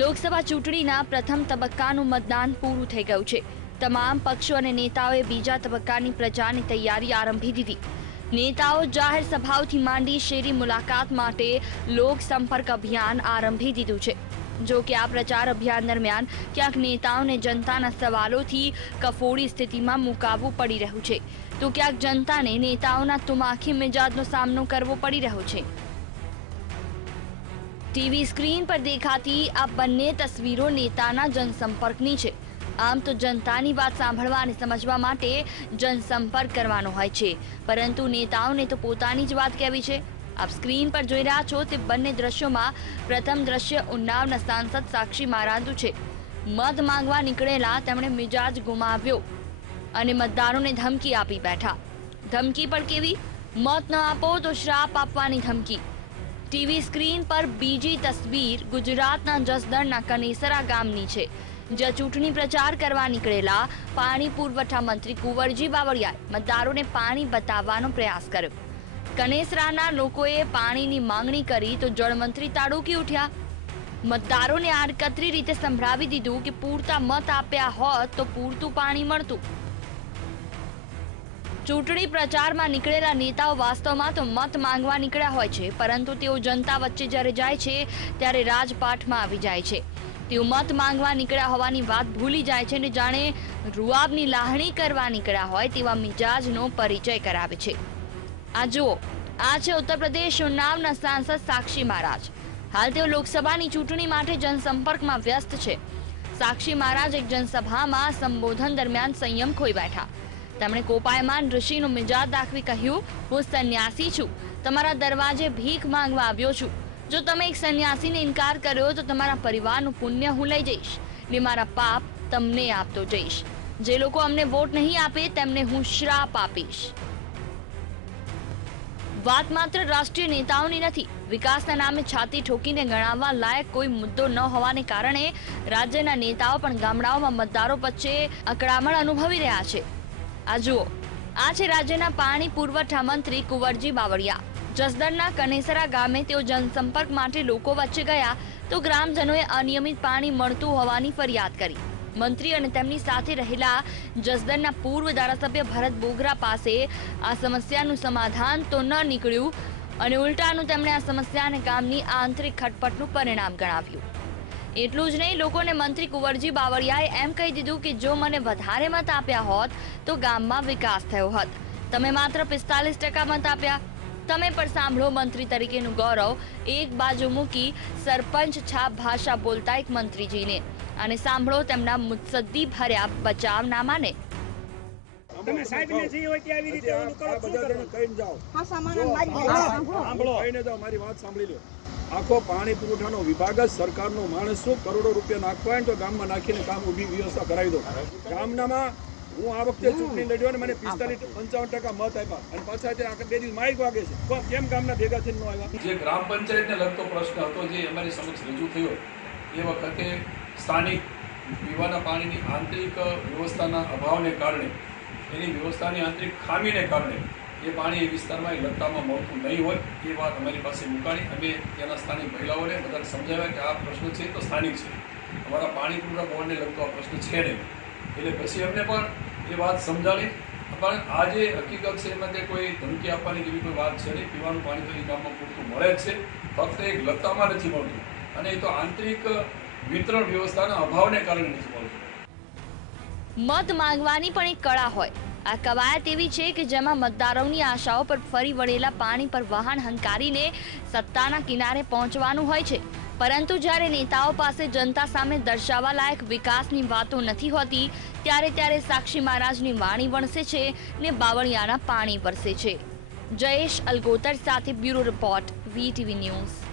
લોકસભા ચૂંટણીના પ્રથમ તબક્કાનું મતદાન પૂરું થઈ ગયું છે. તમામ પક્ષો અને નેતાઓએ બીજા તબક્કાની પ્રચારની તૈયારી આરંભી દીધી. નેતાઓ જાહેર સભાઓથી માંડી શેરી મુલાકાત માટે લોક સંપર્ક અભિયાન આરંભી દીધું છે. જો કે આ પ્રચાર અભિયાન દરમિયાન ક્યાંક નેતાઓને જનતાના સવાલોથી કફોડી સ્થિતિમાં મુકાવવું પડી રહ્યું છે. તો ક્યાંક જનતાને નેતાઓના તુમાખી મિજાજનો સામનો કરવો પડી રહ્યો છે. ટીવી સ્ક્રીન પર દેખાતી આ બંને તસવીરો નેતાના જનસંપર્કની છે. આમ તો જનતાની વાત સાંભળવા અને સમજવા માટે જનસંપર્ક કરવાનો હોય છે. પરંતુ નેતાઓને તો પોતાની જ વાત કહેવી છે. આપ સ્ક્રીન પર જોઈ રહ્યા છો તે બંને દ્રશ્યોમાં પ્રથમ દ્રશ્ય ઉન્નાવના સાંસદ સાક્ષી મારાંદુ છે. મત માંગવા નીકળેલા તેમણે મિજાજ ગુમાવ્યો અને મતદારોને ધમકી આપી બેઠા. ધમકી પણ કેવી? મત ન આપો તો શ્રાપ આપવાની ધમકી. ટીવી સ્ક્રીન પર બીજી તસવીર ગુજરાતના જસદણના કનેસરા ગામની છે, જ્યાં ચૂંટણી પ્રચાર કરવા નીકળેલા પાણી પુરવઠા મંત્રી કુંવરજી બાવળિયાએ મતદારોને પાણી બતાવવાનો પ્રયાસ કર્યો. કનેસરાના લોકોએ પાણીની માંગણી કરી તો જળમંત્રી તાડુકી ઉઠ્યા. મતદારોને આડકતરી રીતે સંભળાવી દીધું કે પૂરતા મત આપ્યા હોત તો પૂરતું પાણી મળતું. ચૂંટણી પ્રચારમાં નીકળેલા નેતાઓ વાસ્તવમાં તો મત માંગવા નીકળ્યા હોય છે, પરંતુ તેઓ જનતા વચ્ચે જ્યારે જાય છે, ત્યારે રાજપાઠમાં આવી જાય છે. તેઓ મત માંગવા નીકળ્યા હોવાની વાત ભૂલી જાય છે અને જાણે રૂઆબની લાહણી કરવા નીકળ્યા હોય તેવા મિજાજનો પરિચય કરાવે છે. આ જુઓ, આ છે ઉત્તર પ્રદેશ ઉન્નાવના સાંસદ સાક્ષી મહારાજ. હાલ તેઓ લોકસભાની ચૂંટણી માટે જનસંપર્કમાં વ્યસ્ત છે. સાક્ષી મહારાજ એક જનસભામાં સંબોધન દરમિયાન સંયમ ખોઈ બેઠા. તેમણે કોપાયમાન ઋષિનો મિજાજ દાખવી કહ્યું, હું સંન્યાસી છું. તમારા દરવાજે ભીખ માંગવા આવ્યો છું. જો તમે એક સંન્યાસીને ઇનકાર કર્યો તો તમારા પરિવારનું પુણ્ય હું લઈ જઈશ. ને મારા પાપ તમને આપતો જઈશ. જે લોકો અમને વોટ નહીં આપે, તેમને હું શ્રાપ આપીશ. વાત માત્ર રાષ્ટ્રીય નેતાઓની નથી. વિકાસના નામે છાતી ઠોકીને ગણાવવા લાયક કોઈ મુદ્દો ન હોવાને કારણે રાજ્યના નેતાઓ પણ ગામડાઓમાં મતદારો વચ્ચે અકળામણ અનુભવી રહ્યા છે. આ જુઓ. આ છે રાજ્યના પાણી પુરવઠા મંત્રી કુંવરજી બાવળિયા. જસદણના કનેસરા ગામે તેઓ જનસંપર્ક માટે લોકો વચ્ચે ગયા તો ગ્રામજનોએ અનિયમિત પાણી મળતું હોવાની ફરિયાદ કરી. મંત્રી અને તેમની સાથે રહેલા જસદણના પૂર્વ ધારાસભ્ય ભરત બોગરા પાસે આ સમસ્યાનું સમાધાન તો ન નીકળ્યું અને ઉલટાનું તેમણે આ સમસ્યાને ગામની આંતરિક ખટપટનું પરિણામ ગણાવ્યું. એટલું જ નહીં લોકોને મંત્રી કુંવરજી બાવળિયાએ એમ કહી દીધું કે જો મને વધારે મત આપ્યા હોત તો ગામમાં વિકાસ થયો હોત. તમે માત્ર પિસ્તાલીસ ટકા મત આપ્યા. તમે પણ સાંભળો મંત્રી તરીકેનું ગૌરવ. એક બાજુ મૂકી સરપંચ છાપ ભાષા બોલતા એક મંત્રીજીને. અને સાંભળો તેમના મુત્સદ્દી ભર્યા બચાવનામાને. તમે સાહેબને જે હોય તે આવી રીતે ઓલું કરો શું કરો કહીને જાઓ. હા સામાન મારી સાંભળો. કહીને જાઓ, મારી વાત સાંભળી લો. આખો પાણી પુરવઠાનો વિભાગ જ સરકારનો માણસ શું કરોડો રૂપિયા નાખવા તો ગામમાં નાખીને કામ ઊભી વ્યવસ્થા કરાવી દો ગામનામાં હું આ વખતે ચૂંટણી લડ્યો ને મને પિસ્તાલીસ પંચાવન ટકા મત આપ્યા. અને પાછા આખા બે દિવસ માઇક વાગે છે. કેમ ગામના ભેગા થઈને ન આવ્યા? જે ગ્રામ પંચાયતને લગતો પ્રશ્ન હતો, જે અમારી સમક્ષ રજૂ થયો, એ વખતે સ્થાનિક પીવાના પાણીની આંતરિક વ્યવસ્થાના અભાવને કારણે, એની વ્યવસ્થાની આંતરિક ખામીને કારણે એ પાણી એ વિસ્તારમાં એ લત્તામાં મળતું નહીં હોય, એ વાત અમારી પાસે મુકાણી અમે ત્યાંના સ્થાનિક મહિલાઓને બધાને સમજાવ્યા કે આ પ્રશ્ન છે તો સ્થાનિક છે. અમારા પાણી પૂરા બોર્ડને લગતો આ પ્રશ્ન છે નહીં. એટલે પછી અમને પણ એ વાત સમજાવી. પણ આ જે હકીકત છે એમાં તે કોઈ ધમકી આપવાની જેવી કોઈ વાત છે નહીં. પીવાનું પાણી તો એ ગામમાં પૂરતું મળે જ છે. ફક્ત એક લતામાં નથી મળતું. અને એ તો આંતરિક વિતરણ વ્યવસ્થાના અભાવને કારણે નથી મળતું. મત માંગવાની પણ એક કળા હોય. આ કવાયત એવી છે કે જેમાં મતદારોની આશાઓ પર ફરી વળેલા પાણી પર વાહન હંકારીને સત્તાના કિનારે પહોંચવાનું હોય છે. પરંતુ જ્યારે નેતાઓ પાસે જનતા સામે દર્શાવવા લાયક વિકાસની વાતો નથી હોતી, ત્યારે ત્યારે સાક્ષી મહારાજની વાણી વણસે છે ને બાવળિયાના પાણી વરસે છે. જયેશ અલગોતર સાથે બ્યુરો રિપોર્ટ, વીટીવી ન્યૂઝ.